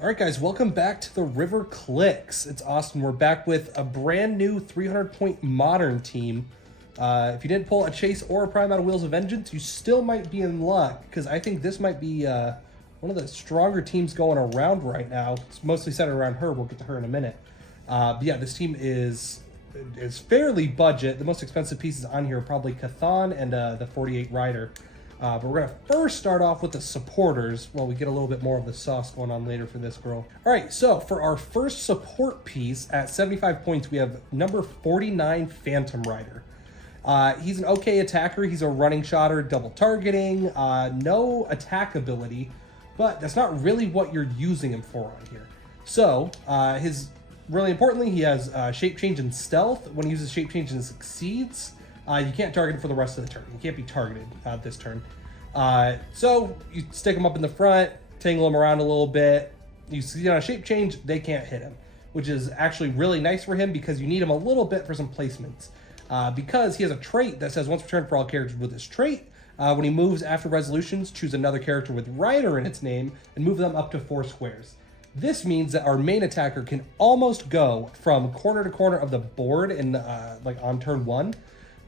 All right, guys, welcome back to the Heroclix. It's Austynn. We're back with a brand new 300-point modern team. If you didn't pull a Chase or a Prime out of Wheels of Vengeance, you still might be in luck, because I think this might be one of the stronger teams going around right now. It's mostly centered around her. We'll get to her in a minute. But yeah, this team is fairly budget. The most expensive pieces on here are probably Chthon and the 48 Rider. But we're going to first start off with the supporters while we get a little bit more of the sauce going on later for this girl. All right, so for our first support piece at 75 points, we have number 49 Phantom Rider. He's an okay attacker. He's a running shotter, double targeting, no attack ability, but that's not really what you're using him for on here. So really importantly, he has shape change and stealth. When he uses shape change and succeeds, you can't target him for the rest of the turn. You can't be targeted this turn. So you stick him up in the front, tangle him around a little bit. You see on a shape change, they can't hit him, which is actually really nice for him because you need him a little bit for some placements. Because he has a trait that says once per turn for all characters with this trait, when he moves after resolutions, choose another character with Rider in its name and move them up to 4 squares. This means that our main attacker can almost go from corner to corner of the board in like on turn 1.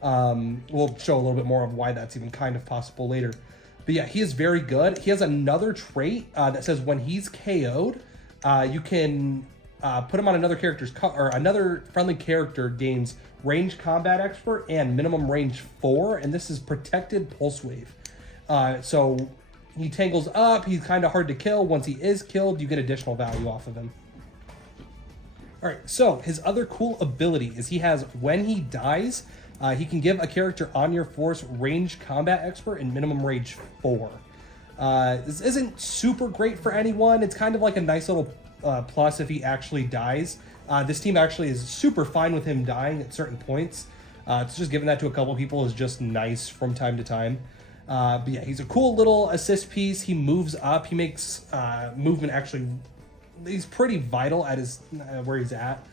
We'll show a little bit more of why that's even kind of possible later. But yeah, he is very good. He has another trait that says when he's KO'd, you can put him on another character's or another friendly character gains range combat expert and minimum range 4, and this is protected pulse wave. So he tangles up. He's kind of hard to kill. Once he is killed, you get additional value off of him. All right, so his other cool ability is he has when he dies, he can give a character on your force range combat expert and minimum range 4. This isn't super great for anyone. It's kind of like a nice little plus if he actually dies. This team actually is super fine with him dying at certain points. It's just giving that to a couple people is just nice from time to time. But yeah, he's a cool little assist piece. He moves up. He makes movement actually. He's pretty vital at his where he's at.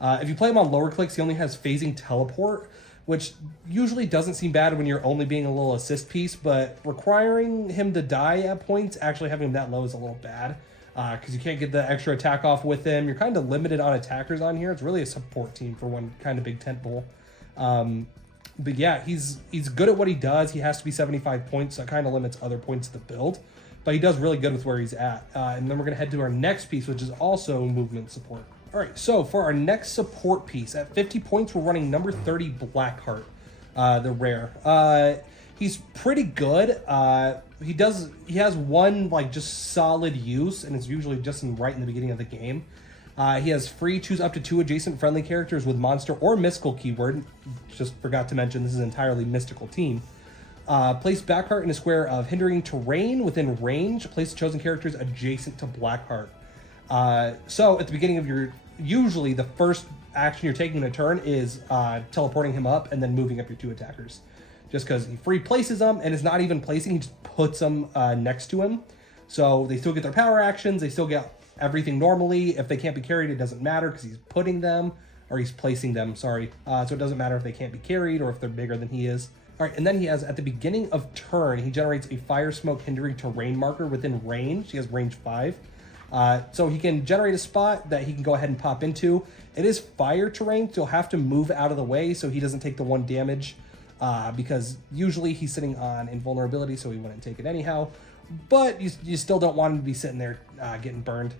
If you play him on lower clicks, he only has phasing teleport, which usually doesn't seem bad when you're only being a little assist piece, but requiring him to die at points, actually having him that low is a little bad, because you can't get the extra attack off with him. You're kind of limited on attackers on here. It's really a support team for one kind of big tentpole. But yeah, he's good at what he does. He has to be 75 points, so that kind of limits other points to the build, but he does really good with where he's at. And then we're going to head to our next piece, which is also movement support. All right, so for our next support piece, at 50 points, we're running number 30 Blackheart, the rare. He's pretty good. He has one like just solid use, and it's usually just right in the beginning of the game. He has free choose up to 2 adjacent friendly characters with monster or mystical keyword. Just forgot to mention this is an entirely mystical team. Place Blackheart in a square of hindering terrain within range. Place chosen characters adjacent to Blackheart. So at the beginning of usually the first action you're taking in a turn is teleporting him up and then moving up your 2 attackers. Just because he free places them and is not even placing, he just puts them next to him. So they still get their power actions, they still get everything normally. If they can't be carried, it doesn't matter because he's putting them, or he's placing them, sorry. So it doesn't matter if they can't be carried or if they're bigger than he is. All right, and then he has, at the beginning of turn, he generates a fire smoke hindering terrain marker within range. He has range 5. So he can generate a spot that he can go ahead and pop into. It is fire terrain, so you'll have to move out of the way so he doesn't take the 1 damage, because usually he's sitting on invulnerability, so he wouldn't take it anyhow. But you still don't want him to be sitting there getting burned.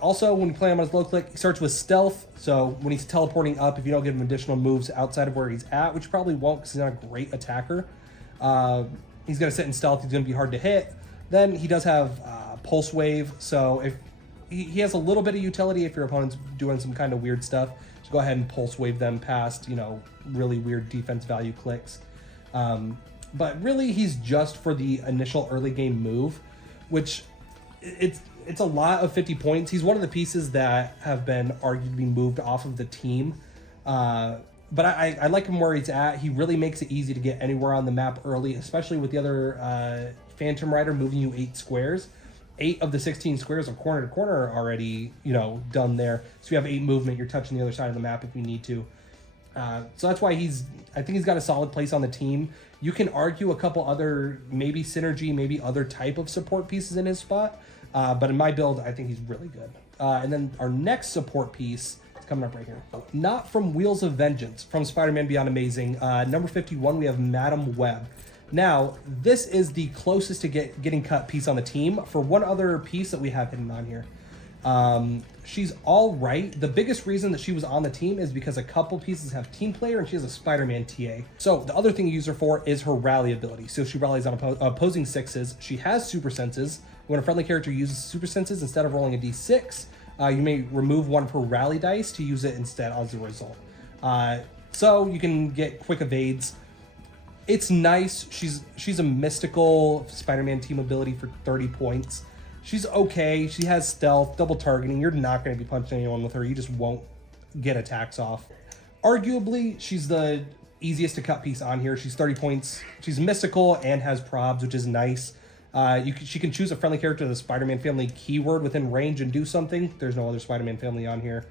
Also, when you play him on his low click, he starts with stealth, so when he's teleporting up, if you don't give him additional moves outside of where he's at, which you probably won't because he's not a great attacker, he's going to sit in stealth, he's going to be hard to hit. Then he does have pulse wave, so if he has a little bit of utility if your opponent's doing some kind of weird stuff, just go ahead and pulse wave them past, really weird defense value clicks. But really he's just for the initial early game move, which it's a lot of 50 points. He's one of the pieces that have been arguably moved off of the team. But I like him where he's at. He really makes it easy to get anywhere on the map early, especially with the other Phantom Rider moving you 8 squares. 8 of the 16 squares of corner to corner are already, done there. So you have 8 movement. You're touching the other side of the map if you need to. So that's why I think he's got a solid place on the team. You can argue a couple other, maybe synergy, maybe other type of support pieces in his spot. But in my build, I think he's really good. And then our next support piece is coming up right here. Not from Wheels of Vengeance, from Spider-Man Beyond Amazing. Number 51, we have Madam Web. Now, this is the closest to getting cut piece on the team for one other piece that we have hidden on here. She's all right. The biggest reason that she was on the team is because a couple pieces have team player and she has a Spider-Man TA. So the other thing you use her for is her rally ability. So she rallies on opposing sixes. She has super senses. When a friendly character uses super senses, instead of rolling a d6, you may remove one of her rally dice to use it instead as a result. So you can get quick evades. It's nice. She's a mystical Spider-Man team ability for 30 points. She's okay. She has stealth, double targeting. You're not going to be punching anyone with her. You just won't get attacks off. Arguably, she's the easiest to cut piece on here. She's 30 points. She's mystical and has probs, which is nice. She can choose a friendly character of the Spider-Man family keyword within range and do something. There's no other Spider-Man family on here.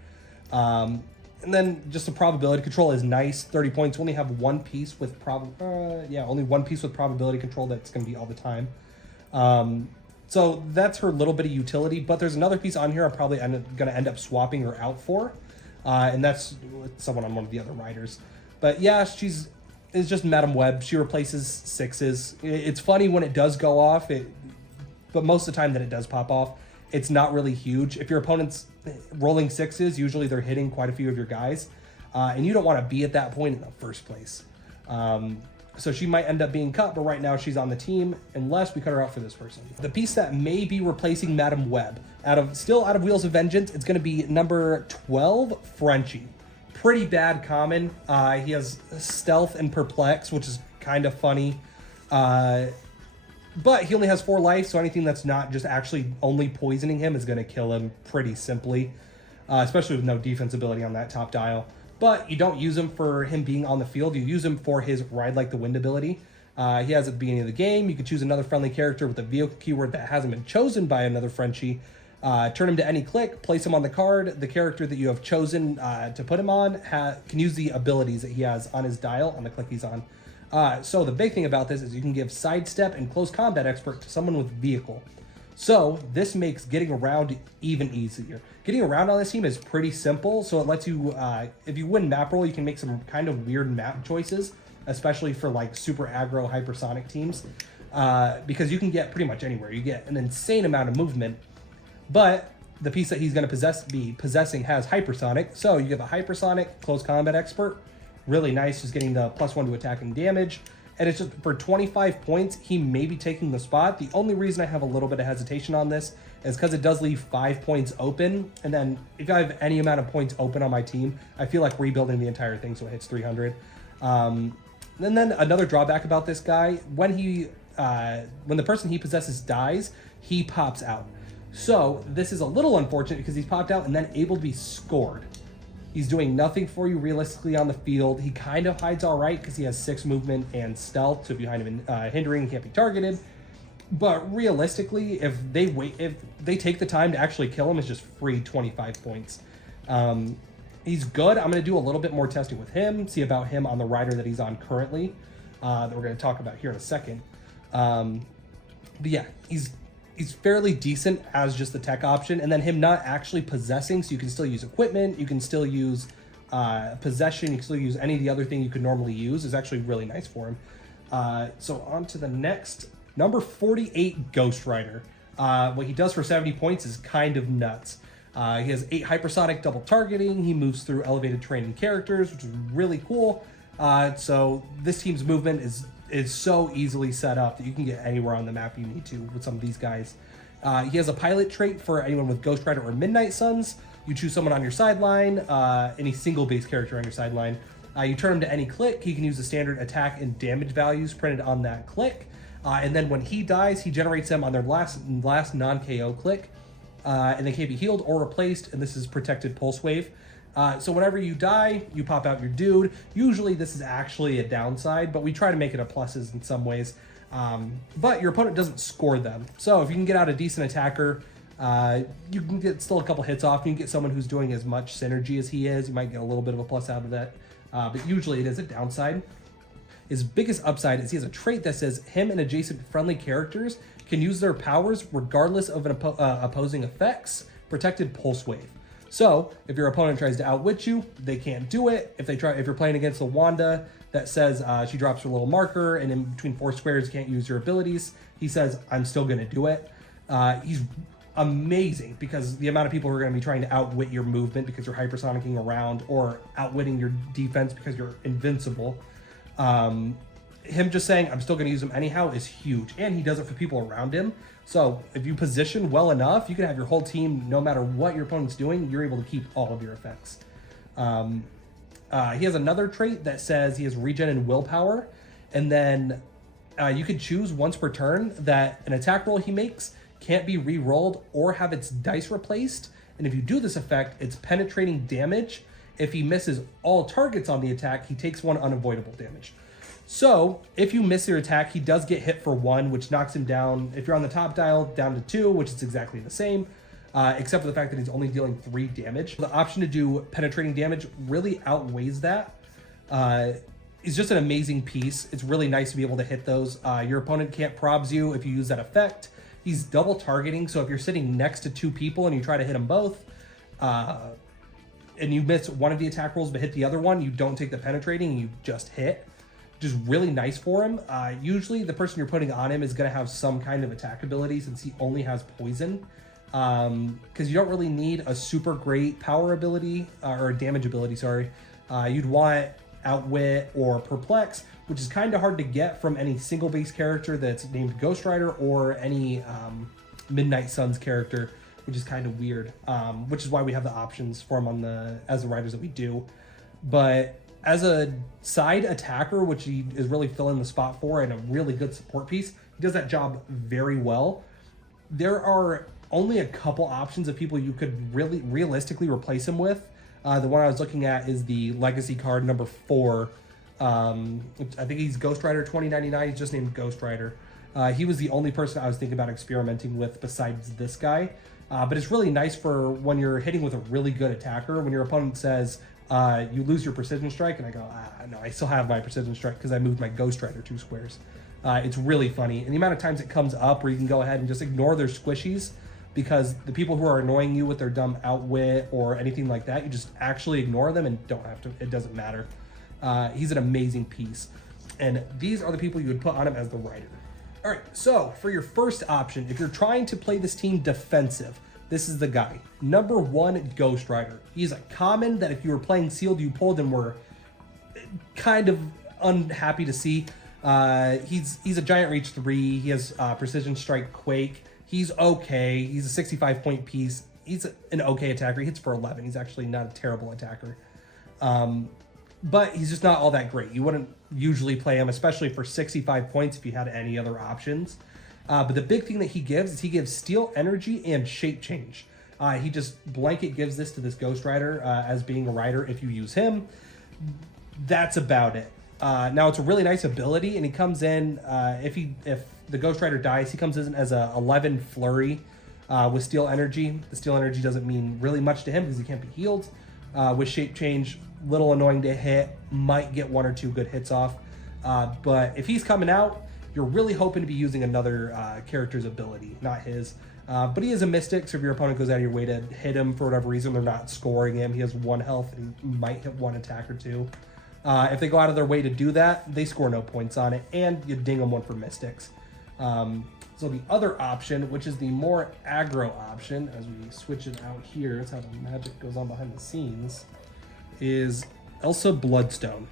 And then just the probability control is nice. 30 points. Only have one piece with only one piece with probability control that's going to be all the time. So that's her little bit of utility, but there's another piece on here I'm probably going to end up swapping her out for, and that's someone on one of the other riders. But yeah, it's just Madam Web. She replaces sixes. It's funny when it does go off, but most of the time that it does pop off, it's not really huge. If your opponent's rolling sixes, usually they're hitting quite a few of your guys, and you don't want to be at that point in the first place. So she might end up being cut, but right now she's on the team unless we cut her out for this person. The piece that may be replacing Madam Web, still out of Wheels of Vengeance, it's going to be number 12, Frenchie. Pretty bad common. He has stealth and perplex, which is kind of funny. But he only has 4 life, so anything that's not just actually only poisoning him is going to kill him pretty simply, especially with no defense ability on that top dial. But you don't use him for him being on the field. You use him for his Ride Like the Wind ability. He has at the beginning of the game. You can choose another friendly character with a vehicle keyword that hasn't been chosen by another Frenchie. Turn him to any click, place him on the card. The character that you have chosen to put him on can use the abilities that he has on his dial on the click he's on. So the big thing about this is you can give sidestep and close combat expert to someone with vehicle. So this makes getting around even easier. Getting around on this team is pretty simple. So it lets you, if you win map roll, you can make some kind of weird map choices, especially for like super aggro hypersonic teams, because you can get pretty much anywhere. You get an insane amount of movement, but the piece that he's going to be possessing has hypersonic. So you give a hypersonic close combat expert. Really nice, just getting the +1 to attack and damage. And it's just for 25 points, he may be taking the spot. The only reason I have a little bit of hesitation on this is because it does leave 5 points open. And then if I have any amount of points open on my team, I feel like rebuilding the entire thing so it hits 300. And then another drawback about this guy, when the person he possesses dies, he pops out. So this is a little unfortunate because he's popped out and then able to be scored. He's doing nothing for you realistically on the field. He kind of hides all right because he has 6 movement and stealth. So if you find him hindering, he can't be targeted. But realistically, if they take the time to actually kill him, it's just free 25 points. He's good. I'm going to do a little bit more testing with him, see about him on the rider that he's on currently, that we're going to talk about here in a second. But yeah, he's fairly decent as just the tech option, and then him not actually possessing, so you can still use equipment, you can still use possession, you can still use any of the other thing you could normally use, is actually really nice for him. So on to the next, number 48, Ghost Rider. What he does for 70 points is kind of nuts. He has 8 hypersonic double targeting, he moves through elevated terrain and characters, which is really cool. So this team's movement is so easily set up that you can get anywhere on the map you need to with some of these guys. He has a pilot trait for anyone with Ghost Rider or Midnight Suns. You choose someone on your sideline, any single base character on your sideline. You turn him to any click. He can use the standard attack and damage values printed on that click. And then when he dies, he generates them on their last non-KO click. And they can't be healed or replaced, and this is protected pulse wave. So whenever you die, you pop out your dude. Usually this is actually a downside, but we try to make it a pluses in some ways. But your opponent doesn't score them. So if you can get out a decent attacker, you can get still a couple hits off. You can get someone who's doing as much synergy as he is. You might get a little bit of a plus out of that. But usually it is a downside. His biggest upside is he has a trait that says him and adjacent friendly characters can use their powers regardless of an opposing effects, protected pulse wave. So if your opponent tries to outwit you, they can't do it. If you're playing against a Wanda that says she drops her little marker and in between 4 squares you can't use your abilities, he says, I'm still gonna do it. He's amazing because the amount of people who are going to be trying to outwit your movement because you're hypersonicking around, or outwitting your defense because you're invincible. Him just saying, I'm still going to use him anyhow, is huge. And he does it for people around him. So if you position well enough, you can have your whole team, no matter what your opponent's doing, you're able to keep all of your effects. He has another trait that says he has regen and willpower. And then you could choose once per turn that an attack roll he makes can't be re-rolled or have its dice replaced. And if you do this effect, it's penetrating damage. If he misses all targets on the attack, he takes 1 unavoidable damage. So if you miss your attack, he does get hit for 1, which knocks him down, if you're on the top dial, down to 2, which is exactly the same, except for the fact that he's only dealing 3 damage. The option to do penetrating damage really outweighs that. It's just an amazing piece. It's really nice to be able to hit those. Your opponent can't probs you if you use that effect. He's double targeting, so if you're sitting next to 2 people and you try to hit them both, and you miss one of the attack rolls but hit the other one, you don't take the penetrating, you just hit. Just really nice for him. Usually the person you're putting on him is going to have some kind of attack ability since he only has poison. Because you don't really need a super great power ability, or damage ability, sorry. You'd want Outwit or Perplex, which is kind of hard to get from any single base character that's named Ghost Rider, or any Midnight Suns character, which is kind of weird. Which is why we have the options for him as the riders that we do. But as a side attacker, which he is really filling the spot for, and a really good support piece, he does that job very well. There are only a couple options of people you could really realistically replace him with. The one I was looking at is the Legacy card number 4. I think he's Ghost Rider 2099. He's just named Ghost Rider. He was the only person I was thinking about experimenting with besides this guy. But it's really nice for when you're hitting with a really good attacker. When your opponent says, you lose your precision strike, and I go, no, I still have my precision strike because I moved my Ghost Rider 2 squares. It's really funny. And the amount of times it comes up where you can go ahead and just ignore their squishies, because the people who are annoying you with their dumb outwit or anything like that, you just actually ignore them and don't have to, it doesn't matter. He's an amazing piece. And these are the people you would put on him as the rider. All right, so for your first option, if you're trying to play this team defensive, this is the guy. Number 1, Ghost Rider. He's a common that if you were playing sealed, you pulled and were kind of unhappy to see. He's a giant reach 3. He has precision strike quake. He's okay. He's a 65 point piece. He's an okay attacker. He hits for 11. He's actually not a terrible attacker. But he's just not all that great. You wouldn't usually play him, especially for 65 points if you had any other options. But the big thing that he gives is he gives Steal Energy and Shape Change. He just blanket gives this to this Ghost Rider as being a rider if you use him. That's about it. Now it's a really nice ability, and he comes in, if the Ghost Rider dies, he comes in as a 11 flurry with Steal Energy. The Steal Energy doesn't mean really much to him because he can't be healed. With Shape Change, little annoying to hit, might get 1 or 2 good hits off. But if he's coming out, you're really hoping to be using another character's ability, not his. But he is a Mystic, so if your opponent goes out of your way to hit him for whatever reason, they're not scoring him. He has 1 health and he might hit 1 attack or 2. If they go out of their way to do that, they score no points on it, and you ding them 1 for Mystics. So the other option, which is the more aggro option, as we switch it out here, that's how the magic goes on behind the scenes, is Elsa Bloodstone.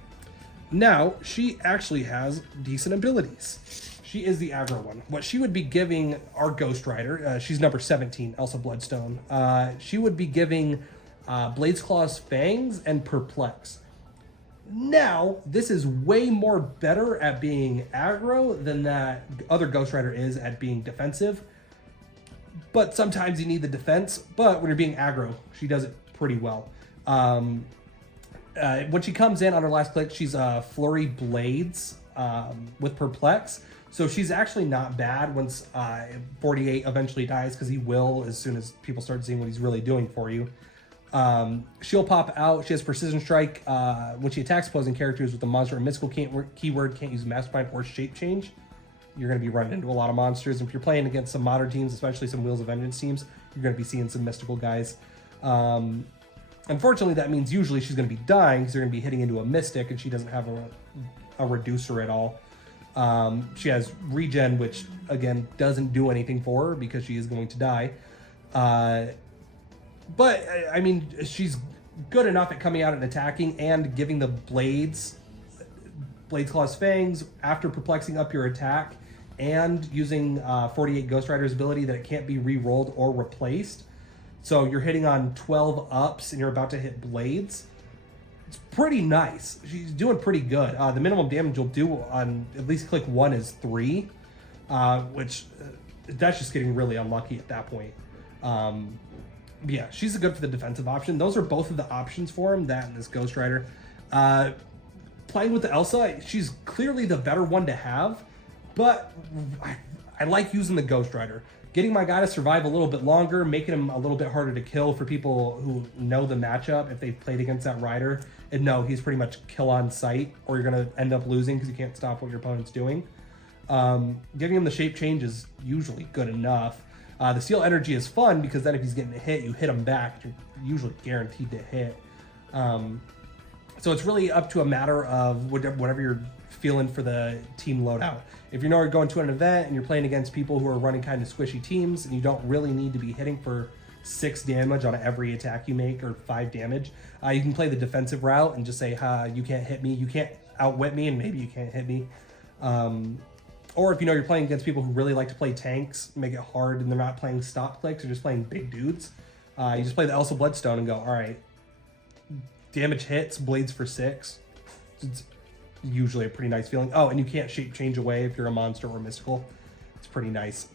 Now, she actually has decent abilities. She is the aggro one. What she would be giving our Ghost Rider, she's number 17, Elsa Bloodstone, she would be giving Blades Claw's Fangs and Perplex. Now, this is way more better at being aggro than that other Ghost Rider is at being defensive. But sometimes you need the defense, but when you're being aggro, she does it pretty well. When she comes in on her last click, she's Flurry Blades with Perplex. So she's actually not bad once 48 eventually dies, because he will as soon as people start seeing what he's really doing for you. She'll pop out. She has Precision Strike. When she attacks opposing characters with the monster or mystical keyword, can't use Mastermind or Shape Change. you're going to be running into a lot of monsters. And if you're playing against some modern teams, especially some Wheels of Vengeance teams, you're going to be seeing some mystical guys. Unfortunately, that means usually she's going to be dying because you're going to be hitting into a mystic, and she doesn't have a reducer at all. She has regen, which again doesn't do anything for her because she is going to die. But I mean, she's good enough at coming out and attacking and giving the Blades Claw's Fangs after perplexing up your attack and using 48 Ghost Rider's ability that it can't be re-rolled or replaced. So you're hitting on 12 ups and you're about to hit Blades. It's pretty nice. She's doing pretty good. The minimum damage you'll do on at least click 1 is 3, which that's just getting really unlucky at that point. Yeah, she's good for the defensive option. Those are both of the options for him, that and this Ghost Rider. Playing with the Elsa, she's clearly the better one to have, but I like using the Ghost Rider. Getting my guy to survive a little bit longer, making him a little bit harder to kill for people who know the matchup if they've played against that rider and know he's pretty much kill on sight, or you're going to end up losing because you can't stop what your opponent's doing. Giving him the shape change is usually good enough. The Steel Energy is fun because then if he's getting a hit, you hit him back. You're usually guaranteed to hit. So it's really up to a matter of whatever you're feeling for the team loadout. If you're going to an event and you're playing against people who are running kind of squishy teams and you don't really need to be hitting for 6 damage on every attack you make or 5 damage, you can play the defensive route and just say, you can't hit me, you can't outwit me, and maybe you can't hit me. Or if you're playing against people who really like to play tanks, make it hard, and they're not playing stop clicks, they're just playing big dudes, you just play the Elsa Bloodstone and go, all right, damage hits, Blades for 6. It's usually a pretty nice feeling. Oh, and you can't shape change away if you're a monster or mystical. It's pretty nice.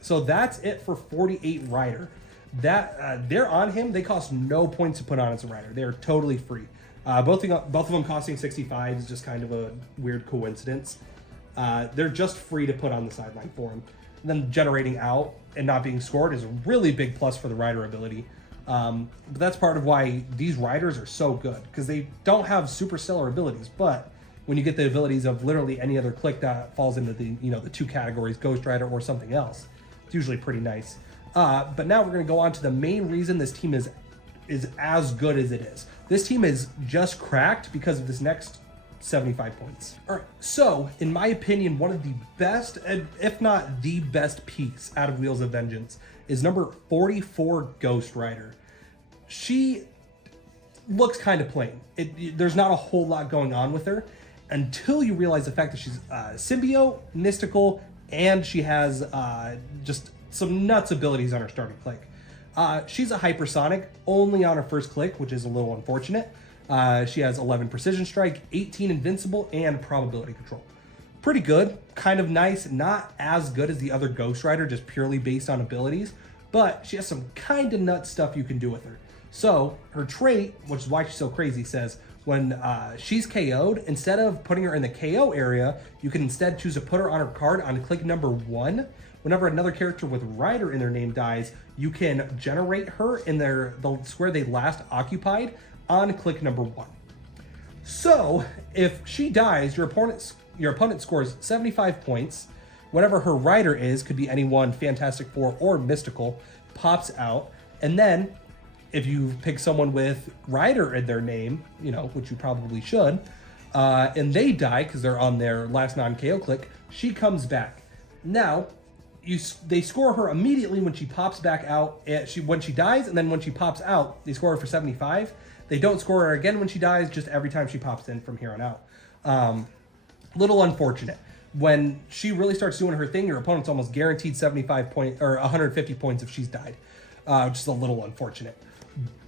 So that's it for 48 Rider. They're on him. They cost no points to put on as a Rider. They're totally free. Both of them costing 65 is just kind of a weird coincidence. They're just free to put on the sideline for him. And then generating out and not being scored is a really big plus for the Rider ability. But that's part of why these Riders are so good, because they don't have super stellar abilities, but when you get the abilities of literally any other click that falls into the 2 categories, Ghost Rider or something else, it's usually pretty nice. But now we're going to go on to the main reason this team is as good as it is. This team is just cracked because of this next 75 points. All right, so in my opinion, one of the best, if not the best piece out of Wheels of Vengeance is number 44 Ghost Rider. She looks kind of plain. There's not a whole lot going on with her until you realize the fact that she's symbiote, mystical, and she has just some nuts abilities on her starting click. She's a hypersonic only on her first click, which is a little unfortunate. She has 11 precision strike, 18 invincible, and probability control. Pretty good, kind of nice, not as good as the other Ghost Rider, just purely based on abilities, but she has some kind of nut stuff you can do with her. So her trait, which is why she's so crazy, says when she's KO'd, instead of putting her in the KO area, you can instead choose to put her on her card on click number 1. Whenever another character with Rider in their name dies, you can generate her in the square they last occupied on click number 1. So if she dies, your opponent scores 75 points. Whatever her Rider is, could be anyone, Fantastic Four or Mystical, pops out. And then if you pick someone with Rider in their name, which you probably should, and they die because they're on their last non-KO click, she comes back. Now, they score her immediately when she pops back out. When she dies, and then when she pops out, they score her for 75. They don't score her again when she dies, just every time she pops in from here on out. Little unfortunate. When she really starts doing her thing, your opponent's almost guaranteed 75 points or 150 points if she's died. Which is a little unfortunate.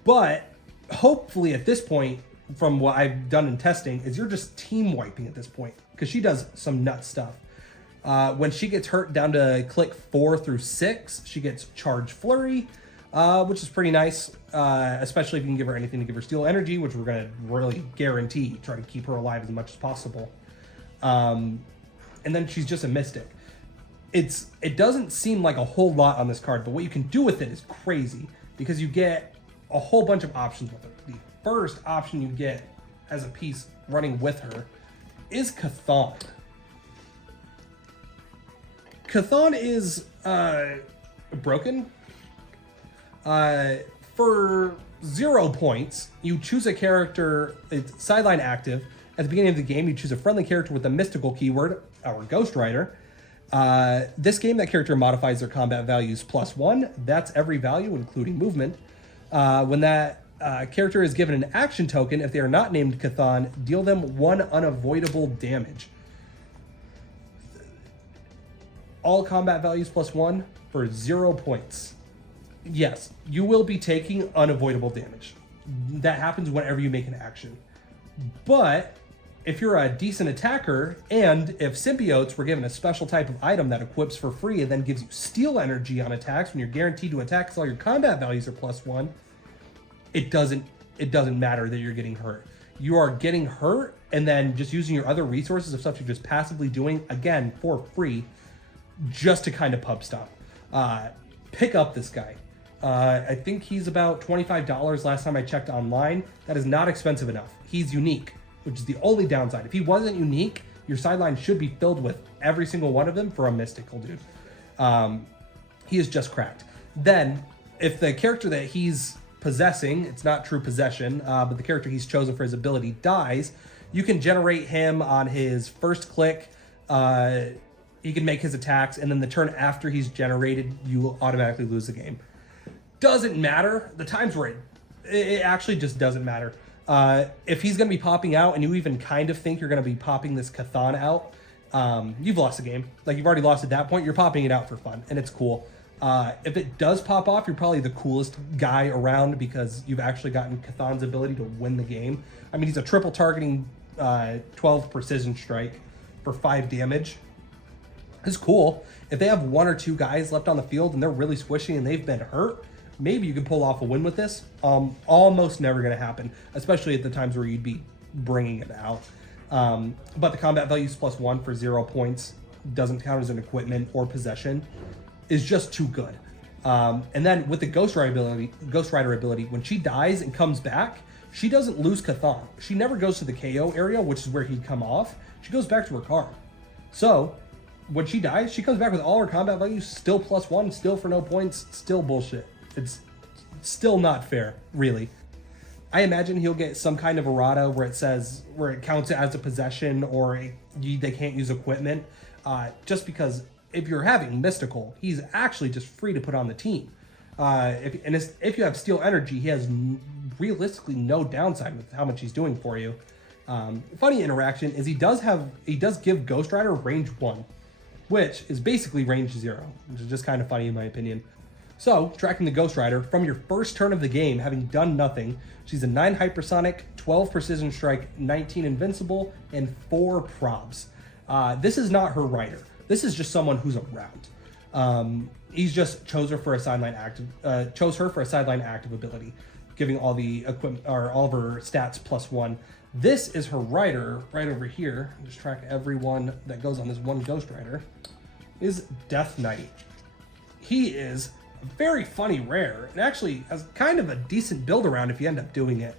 But hopefully at this point, from what I've done in testing, is you're just team wiping at this point, because she does some nut stuff. When she gets hurt down to click 4 through 6, she gets Charge Flurry, which is pretty nice, especially if you can give her anything to give her Steel Energy, which we're going to really guarantee, try to keep her alive as much as possible. And then she's just a Mystic. It doesn't seem like a whole lot on this card, but what you can do with it is crazy, because you get a whole bunch of options with her. The first option you get as a piece running with her is Chthon. Chthon is broken. For 0 points, you choose a character, it's sideline active. At the beginning of the game, you choose a friendly character with a mystical keyword, or Ghost Rider. This game, that character modifies their combat values +1. That's every value, including movement. When that character is given an action token, if they are not named Chthon, deal them 1 unavoidable damage. All combat values +1 for 0 points. Yes, you will be taking unavoidable damage. That happens whenever you make an action. But if you're a decent attacker, and if symbiotes were given a special type of item that equips for free and then gives you steal energy on attacks when you're guaranteed to attack because all your combat values are +1, it doesn't matter that you're getting hurt. You are getting hurt and then just using your other resources of stuff you're just passively doing, again, for free, just to kind of pub stop. Pick up this guy. I think he's about $25 last time I checked online. That is not expensive enough. He's unique, which is the only downside. If he wasn't unique, your sideline should be filled with every single one of them for a mystical dude. He is just cracked. Then, if the character that he's possessing, it's not true possession, but the character he's chosen for his ability dies, you can generate him on his first click. He can make his attacks, and then the turn after he's generated, you will automatically lose the game. Doesn't matter. The times where it actually just doesn't matter. If he's going to be popping out and you even kind of think you're going to be popping this Chthon out, you've lost the game. Like, you've already lost at that point. You're popping it out for fun, and it's cool. If it does pop off, you're probably the coolest guy around because you've actually gotten Chthon's ability to win the game. I mean, he's a triple targeting 12 precision strike for 5 damage. It's cool. If they have 1 or 2 guys left on the field and they're really squishy and they've been hurt, maybe you can pull off a win with this. Almost never going to happen, especially at the times where you'd be bringing it out. But the combat values +1 for 0 points doesn't count as an equipment or possession is just too good. And then with the Ghost Rider ability, when she dies and comes back, she doesn't lose Chthon. She never goes to the KO area, which is where he'd come off. She goes back to her card. So when she dies, she comes back with all her combat values still +1, still for no points, still bullshit. It's still not fair, really. I imagine he'll get some kind of errata where it counts as a possession or they can't use equipment. Just because if you're having mystical, he's actually just free to put on the team. If you have steal energy, he has realistically no downside with how much he's doing for you. Funny interaction is he does give Ghost Rider range 1, which is basically range 0, which is just kind of funny in my opinion. So, tracking the Ghost Rider, from your first turn of the game, having done nothing, she's a 9 hypersonic, 12 precision strike, 19 invincible, and 4 probs. This is not her rider. This is just someone who's around. He's just chose her for a sideline active ability, giving all the equipment or all of her stats +1. This is her rider right over here. Just track everyone that goes on this one Ghost Rider. Is Death Knight. He is a very funny rare and actually has kind of a decent build around if you end up doing it.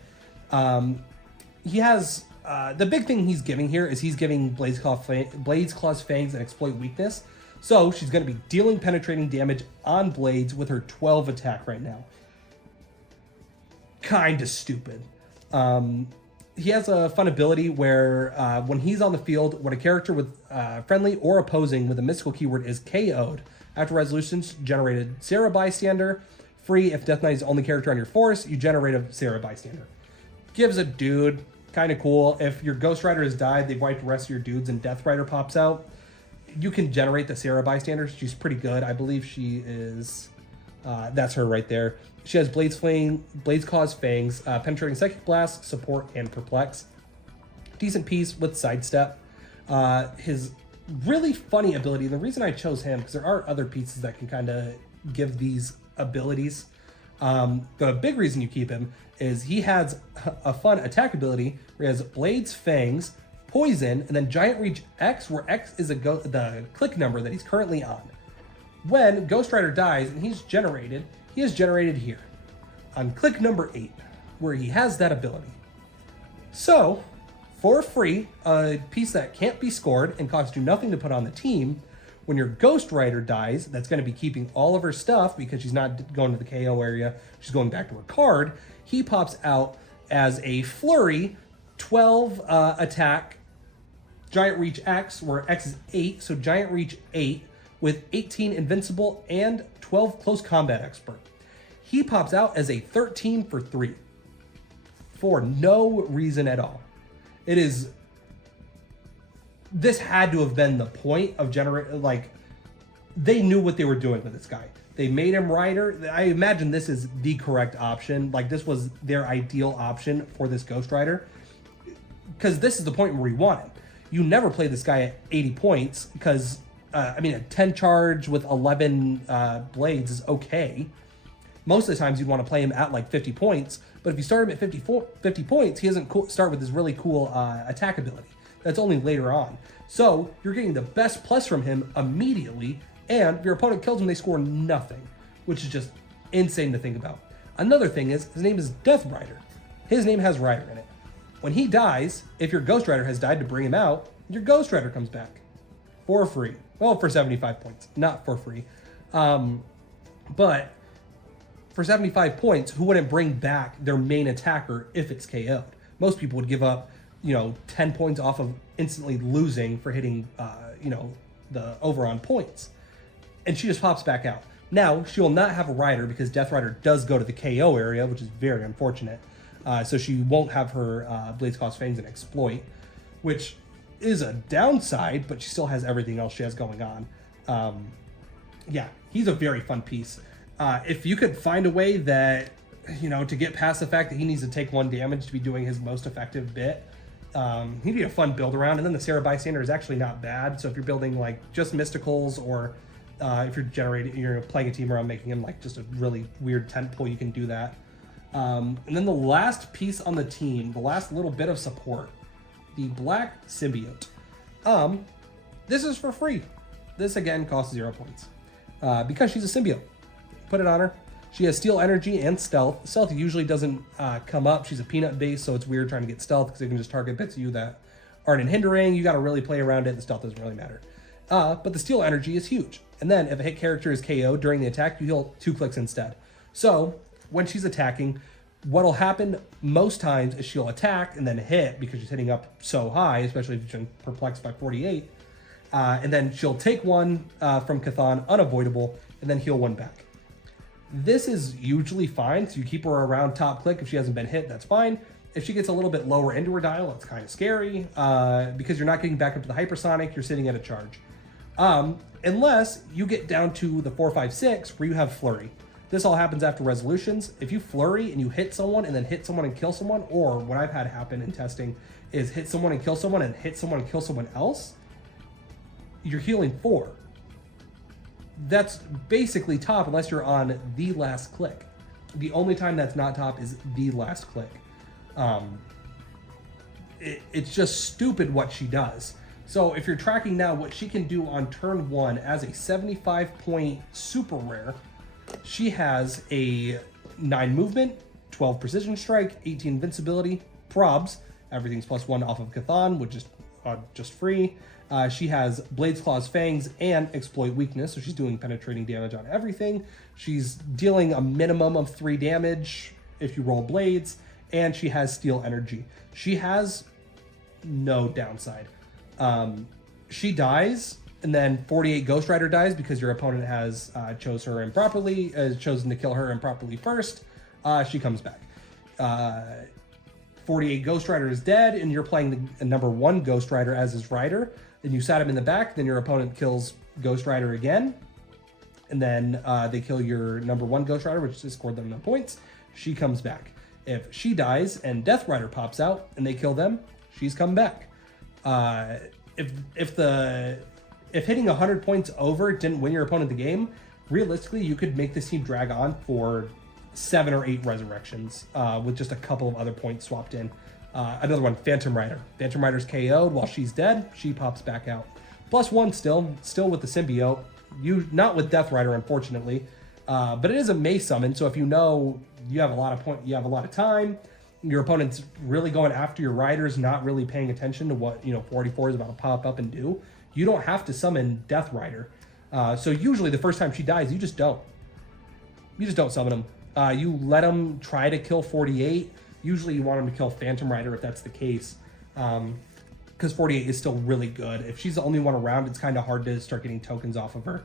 He has the big thing he's giving here is he's giving Blade's Claw's Fangs and Exploit Weakness. So she's going to be dealing penetrating damage on Blades with her 12 attack right now. Kind of stupid. He has a fun ability where when he's on the field, when a character with friendly or opposing with a mystical keyword is KO'd, after resolutions generated Sarah Bystander. Free if Death Knight is the only character on your force, you generate a Sarah Bystander. Gives a dude, kind of cool. If your Ghost Rider has died, they've wiped the rest of your dudes and Death Rider pops out, you can generate the Sarah Bystander. She's pretty good. I believe she is, that's her right there. She has Blade's Claw's Fangs, Penetrating Psychic Blast, Support, and Perplex. Decent piece with Sidestep. His really funny ability, and the reason I chose him, because there are other pieces that can kind of give these abilities. The big reason you keep him is he has a fun attack ability where he has Blade's Fangs, Poison, and then Giant Reach X, where X is the click number that he's currently on. When Ghost Rider dies and he is generated here on click number 8, where he has that ability. So, for free, a piece that can't be scored and costs you nothing to put on the team, When your Ghost Rider dies, that's going to be keeping all of her stuff because she's not going to the KO area. She's going back to her card. He pops out as a Flurry, 12 attack, Giant Reach X, where X is 8, so Giant Reach 8 with 18 Invincible and 12 Close Combat Expert. He pops out as a 13 for 3 for no reason at all. This had to have been the point of they knew what they were doing with this guy. They made him Rider. I imagine this is the correct option. Like, this was their ideal option for this Ghost Rider, because this is the point where he won him. You never play this guy at 80 points because, a 10 charge with 11 blades is okay. Most of the times you'd want to play him at like 50 points, but if you start him at 50 points, he doesn't start with this really cool attack ability. That's only later on. So you're getting the best plus from him immediately, and if your opponent kills him, they score nothing, which is just insane to think about. Another thing is, his name is Death Rider. His name has Rider in it. When he dies, if your Ghost Rider has died to bring him out, your Ghost Rider comes back for free. Well, for 75 points, not for free. But for 75 points, who wouldn't bring back their main attacker if it's KO'd? Most people would give up, 10 points off of instantly losing for hitting, the over on points. And she just pops back out. Now, she will not have a Rider because Death Rider does go to the KO area, which is very unfortunate. So she won't have her Blades Claws Fangs and Exploit, which is a downside, but she still has everything else she has going on. Yeah, he's a very fun piece. If you could find a way that, to get past the fact that he needs to take 1 damage to be doing his most effective bit, he'd be a fun build around. And then the Sarah Bystander is actually not bad. So if you're building like just Mysticals, or if you're playing a team around making him like just a really weird tent pole, you can do that. And then the last piece on the team, the last little bit of support, the Black Symbiote. This is for free. This again costs 0 points because she's a symbiote. Put it on her. She has Steel Energy and Stealth. Stealth usually doesn't come up. She's a peanut base, so it's weird trying to get Stealth because they can just target bits of you that aren't in hindering. You got to really play around it. The Stealth doesn't really matter. But the Steel Energy is huge. And then if a hit character is KO'd during the attack, you heal 2 clicks instead. So when she's attacking, what'll happen most times is she'll attack and then hit because she's hitting up so high, especially if you're perplexed by 48. And then she'll take 1 from Chthon, unavoidable, and then heal 1 back. This is usually fine, so you keep her around top click. If she hasn't been hit, that's fine. If she gets a little bit lower into her dial, it's kind of scary because you're not getting back up to the hypersonic, you're sitting at a charge. Unless you get down to the 4, 5, 6 where you have Flurry. This all happens after resolutions. If you Flurry and you hit someone and then hit someone and kill someone, or what I've had happen in testing is hit someone and kill someone and hit someone and kill someone else, you're healing 4. That's basically top unless you're on the last click. The only time that's not top is the last click. It's just stupid what she does. So if you're tracking now what she can do on turn 1 as a 75 point super rare, she has a 9 movement, 12 precision strike, 18 invincibility, probs, everything's +1 off of Chthon, which is just free. She has Blades, Claws, Fangs, and Exploit Weakness, so she's doing penetrating damage on everything. She's dealing a minimum of 3 damage if you roll Blades, and she has Steel Energy. She has no downside. She dies, and then 48 Ghost Rider dies because your opponent has chosen to kill her improperly first. She comes back. 48 Ghost Rider is dead, and you're playing the number 1 Ghost Rider as his rider. Then you sat him in the back, then your opponent kills Ghost Rider again, and then they kill your number 1 Ghost Rider, which has scored them no points. She comes back. If she dies and Death Rider pops out and they kill them, she's come back. If hitting 100 points over didn't win your opponent the game, realistically you could make this team drag on for 7 or 8 resurrections with just a couple of other points swapped in. Another one, Phantom Rider. Phantom Rider's KO'd while she's dead. She pops back out. +1 still with the symbiote. Not with Death Rider, unfortunately. But it is a May summon, so if you know you have a lot of time, your opponent's really going after your riders, not really paying attention to what 44 is about to pop up and do, you don't have to summon Death Rider. So usually the first time she dies, you just don't. You just don't summon them. You let them try to kill 48. Usually you want them to kill Phantom Rider if that's the case. Because 48 is still really good. If she's the only one around, it's kind of hard to start getting tokens off of her.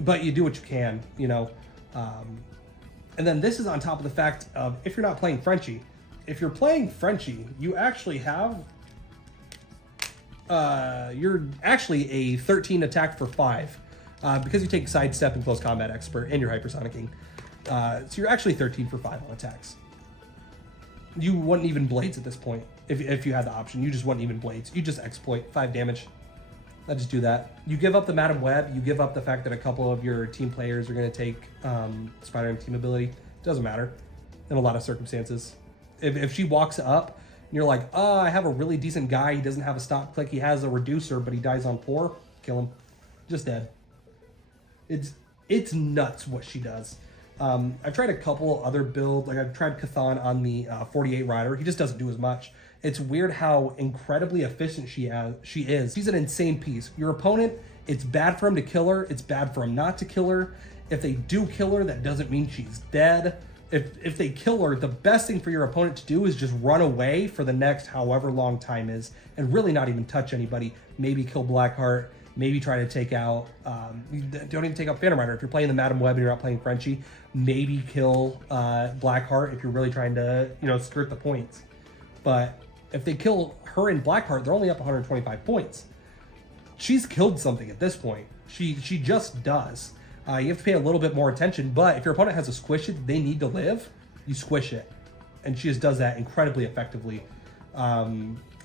But you do what you can, you know. And then this is on top of the fact of if you're not playing Frenchie. If you're playing Frenchie, you actually have... you're actually a 13 attack for 5. Because you take Sidestep and Close Combat Expert and you're Hypersonicking. So you're actually 13 for 5 on attacks. You wouldn't even Blades at this point. If you had the option, you just wouldn't even Blades. You just Exploit, 5 damage. I just do that. You give up the Madam Web. You give up the fact that a couple of your team players are going to take Spider and Team Ability. Doesn't matter in a lot of circumstances. If she walks up and you're like, oh, I have a really decent guy. He doesn't have a stop click. He has a reducer, but he dies on 4. Kill him. Just dead. It's nuts what she does. I've tried a couple other builds. Like I've tried Cthon on the 48 rider. He just doesn't do as much. It's weird how incredibly efficient she is. She's an insane piece. Your opponent, it's bad for him to kill her. It's bad for him not to kill her. If they do kill her, that doesn't mean she's dead. If they kill her, the best thing for your opponent to do is just run away for the next however long time is and really not even touch anybody. Maybe kill Blackheart. Maybe try to take out, don't even take out Phantom Rider. If you're playing the Madam Web and you're not playing Frenchie, maybe kill Blackheart if you're really trying to, you know, skirt the points. But if they kill her and Blackheart, they're only up 125 points. She's killed something at this point. She just does. You have to pay a little bit more attention, but if your opponent has a squish it, they need to live, you squish it. And she just does that incredibly effectively.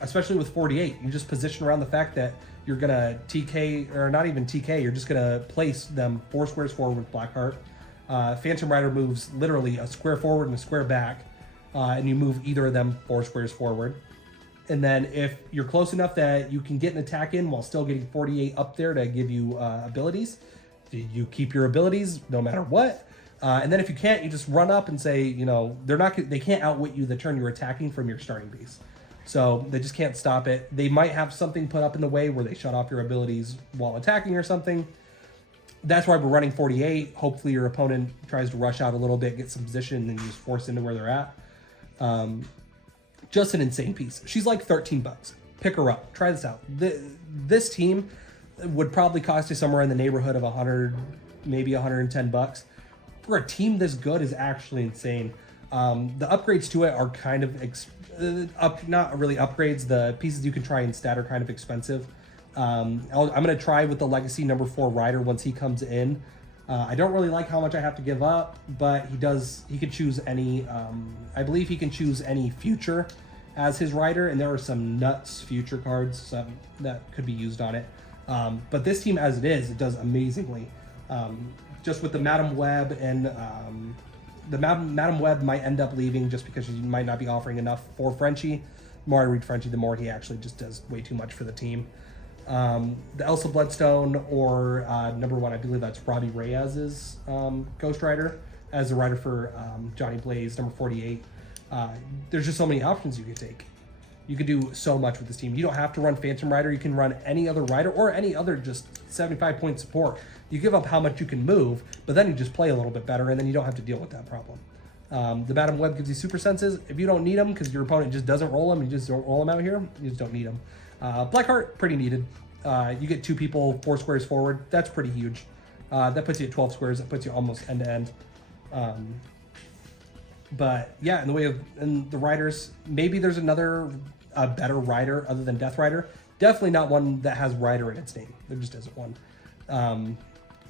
Especially with 48, you just position around the fact that you're gonna TK, or not even TK, you're just gonna place them 4 squares forward with Blackheart. Phantom Rider moves literally a square forward and a square back, and you move either of them 4 squares forward. And then if you're close enough that you can get an attack in while still getting 48 up there to give you abilities, you keep your abilities no matter what. And then if you can't, you just run up and say, you know, they can't outwit you the turn you're attacking from your starting base. So they just can't stop it. They might have something put up in the way where they shut off your abilities while attacking or something. That's why we're running 48. Hopefully your opponent tries to rush out a little bit, get some position, and you just force into where they're at. Just an insane piece. She's like 13 bucks. Pick her up. Try this out. This team would probably cost you somewhere in the neighborhood of 100, maybe 110 bucks. For a team this good is actually insane. The upgrades to it are kind of not really upgrades. The pieces you can try instead are kind of expensive. I'm going to try with the Legacy number 4 rider once he comes in. I don't really like how much I have to give up, but he could choose any, I believe he can choose any future as his rider, and there are some nuts future cards that could be used on it. But this team as it is, it does amazingly. Just with the Madam Web, and the Madam Web might end up leaving just because she might not be offering enough for Frenchie. The more I read Frenchie, the more he actually just does way too much for the team. The Elsa Bloodstone, or number 1, I believe that's Robbie Reyes's Ghost Rider as the rider for Johnny Blaze, number 48. There's just so many options you could take. You could do so much with this team. You don't have to run Phantom Rider. You can run any other rider or any other just 75-point support. You give up how much you can move, but then you just play a little bit better, and then you don't have to deal with that problem. The Madam Web gives you super senses. If you don't need them because your opponent just doesn't roll them, you just don't roll them out here, you just don't need them. Blackheart, pretty needed. You get 2 people 4 squares forward. That's pretty huge. That puts you at 12 squares. That puts you almost end to end. But yeah, in the way of the riders, maybe there's a better rider other than Death Rider. Definitely not one that has rider in its name. There just isn't one.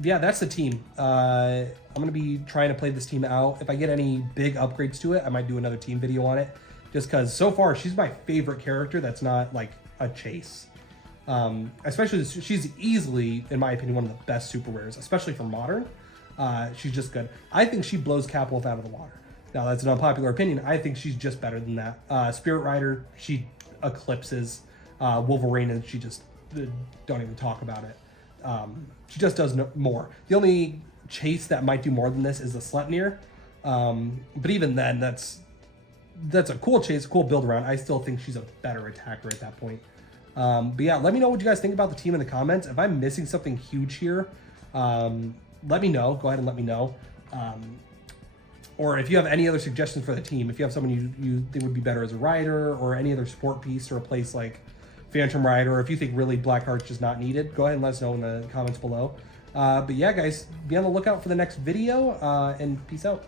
Yeah, that's the team. I'm going to be trying to play this team out. If I get any big upgrades to it, I might do another team video on it. Just because so far, she's my favorite character that's not like a chase. Especially, she's easily, in my opinion, one of the best super rares, especially for Modern. She's just good. I think she blows Capwolf out of the water. Now, that's an unpopular opinion. I think she's just better than that. Spirit Rider, she eclipses Wolverine, and she just don't even talk about it. She just does more. The only chase that might do more than this is the Sleipnir. But even then, that's a cool chase, cool build around. I still think she's a better attacker at that point. But yeah, let me know what you guys think about the team in the comments. If I'm missing something huge here, let me know. Go ahead and let me know. Or if you have any other suggestions for the team, if you have someone you think would be better as a rider, or any other support piece to replace like Phantom Rider, or if you think really Blackheart's just not needed, go ahead and let us know in the comments below. But yeah, guys, be on the lookout for the next video, and peace out.